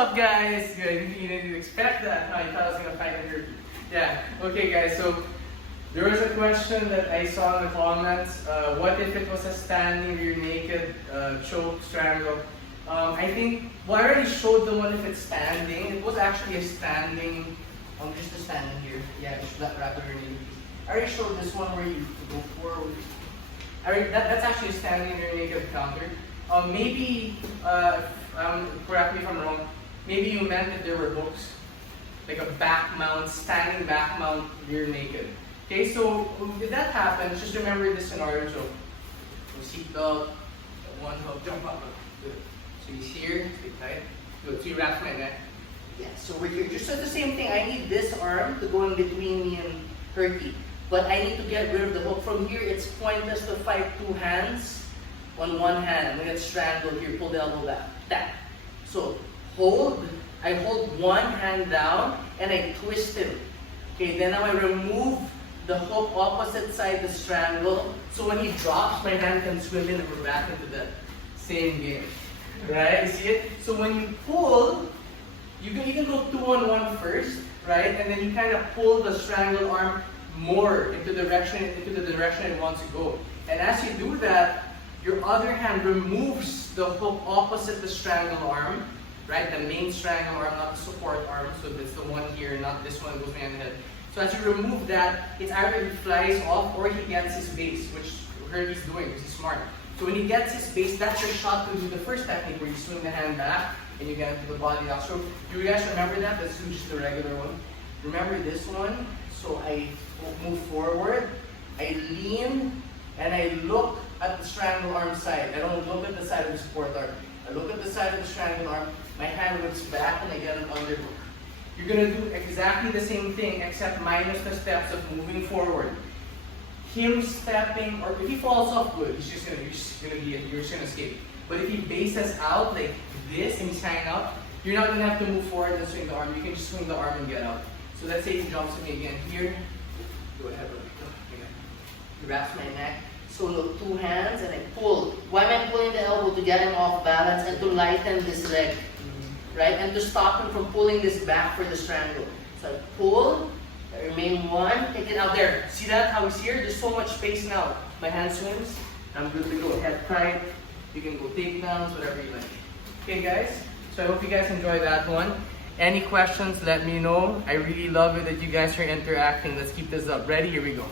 up, guys? You didn't expect that. Huh? You thought I was gonna fight under. Yeah. Okay, guys. So there was a question that I saw in the comments. What if it was a standing rear naked choke strangle? I think I already showed the one if it's standing. It was actually a standing. Just a standing here. Yeah, it's that wrap rear naked. I already showed this one where you go forward. That's actually a standing rear naked counter. Maybe, correct me if I'm wrong, maybe you meant that there were hooks, like a back mount, standing back mount rear naked. Okay, so if that happens, just remember this scenario. So, seatbelt, one hook, jump up. Good. So you see here, stay tight. Good. So you wrap my neck. Yeah, so we're here. Just the same thing. I need this arm to go in between me and Herky. But I need to get rid of the hook. From here, it's pointless to fight two hands on one hand. I'm gonna get strangled here, pull the elbow back. That. So I hold one hand down and I twist him. Okay, then now I remove the hook opposite side the strangle. So when he drops, my hand can swim in and we're back into the same game. Right? You see it? So when you pull, you can go 2-on-1 first, right? And then you kind of pull the strangled arm more into the direction it wants to go. And as you do that, your other hand removes the hook opposite the strangle arm, right? The main strangle arm, not the support arm. So that's the one here, not this one that goes behind the head. So as you remove that, it's either he flies off or he gets his base, which Herky's doing, because he's smart. So when he gets his base, that's your shot to do the first technique where you swing the hand back and you get into the body lock. So do you guys remember that? Let's do just the regular one. Remember this one? So I move forward, I lean, and I look at the strangle arm side. I don't look at the side of the support arm. I look at the side of the strangle arm, my hand looks back and I get an underhook. You're gonna do exactly the same thing except minus the steps of moving forward. Him stepping, or if he falls off, good, you're just gonna escape. But if he bases out like this and he's hanging up, you're not gonna have to move forward and swing the arm. You can just swing the arm and get out. So let's say he jumps at me again here. Go ahead, he wraps my neck. So look, two hands and I pull. Why am I pulling the elbow? To get him off balance and to lighten this leg, right? And to stop him from pulling this back for the strangle. So I pull, I remain one, take it out there. See that, how he's here? There's so much space now. My hand swings, I'm good to go. Head tight, you can go takedowns, whatever you like. Okay guys, so I hope you guys enjoyed that one. Any questions, let me know. I really love it that you guys are interacting. Let's keep this up. Ready? Here we go.